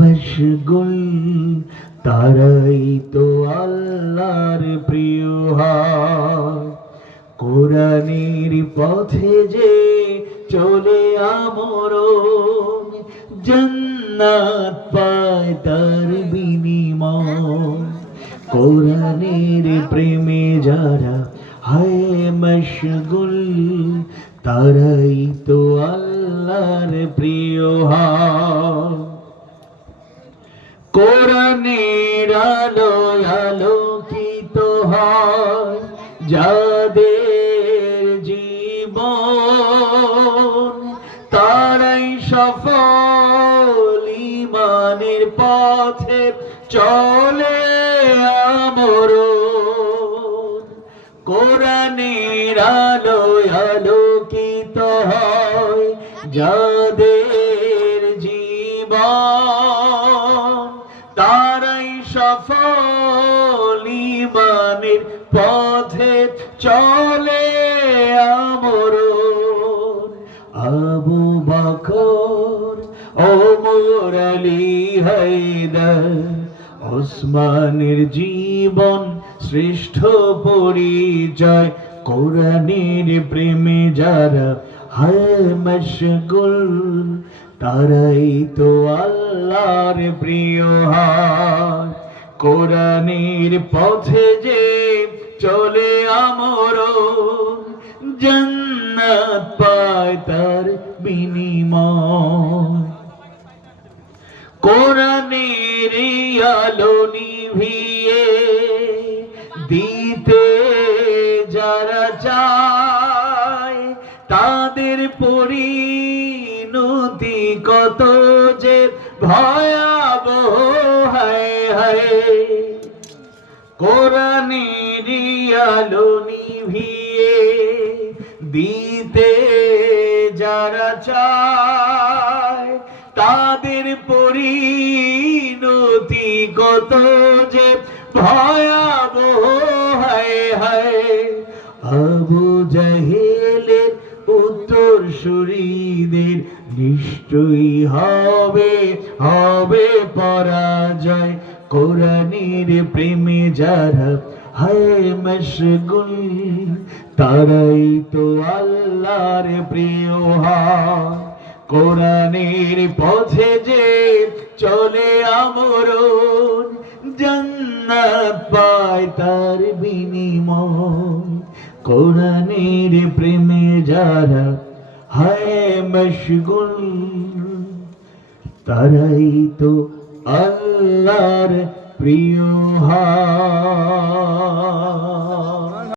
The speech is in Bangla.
মশগুল তারাই তো আল্লাহর প্রিয় হয়। কোরআনের পথে যে চলে আমরণ, জান্নাত পায় তার বিনিময়। কোরআনের প্রেমে যারা হয় মশগুল, তারাই তো আল্লাহর প্রিয় হয়। কোরআনের আলোয় আলোকিত হয় যাদের জীবন, তারাই সফল ঈমানের পথে চলে আমরণ। কোরআনের আলোয় আলোকিত হয় যাদের জীবন, তারাই সফল ঈমানের পথে চলে আমরণ। আবু বকর, ওমর, আলী, হায়দার, ওসমানের জীবন শ্রেষ্ঠ পরিচয়। কোরআনের প্রেমে যারা হয় মশগুল, তারাই তো আল্লাহর প্রিয় হয়। কোরআনের পথে যে চলে আমরণ, জান্নাত পায় তার বিনিময়। কোরআনের আলো নিভিয়ে দিতে যারা চায়, তাদের পরিণতি কত যে ভয়াবহ হায় হায়। কোরআনের আলো নিভিয়ে দিতে যারা চায়, তাদের পরিণতি কত যে ভয়াবহ হায় হায়। আবু জাহেলের উত্তরসূরিদের নিশ্চয়ই হবে হবে পরাজয়। কোরআনের প্রেমে যারা হয় মশগুল, তারাই তো আল্লাহর প্রিয় হয়। কোরআনের পথে যে চলে আমরণ, জান্নাত পায় তার বিনিময়। কোরআনের প্রেমে যারা হয় মশগুল, তারাই তো আল্লাহর প্রিয় হয়।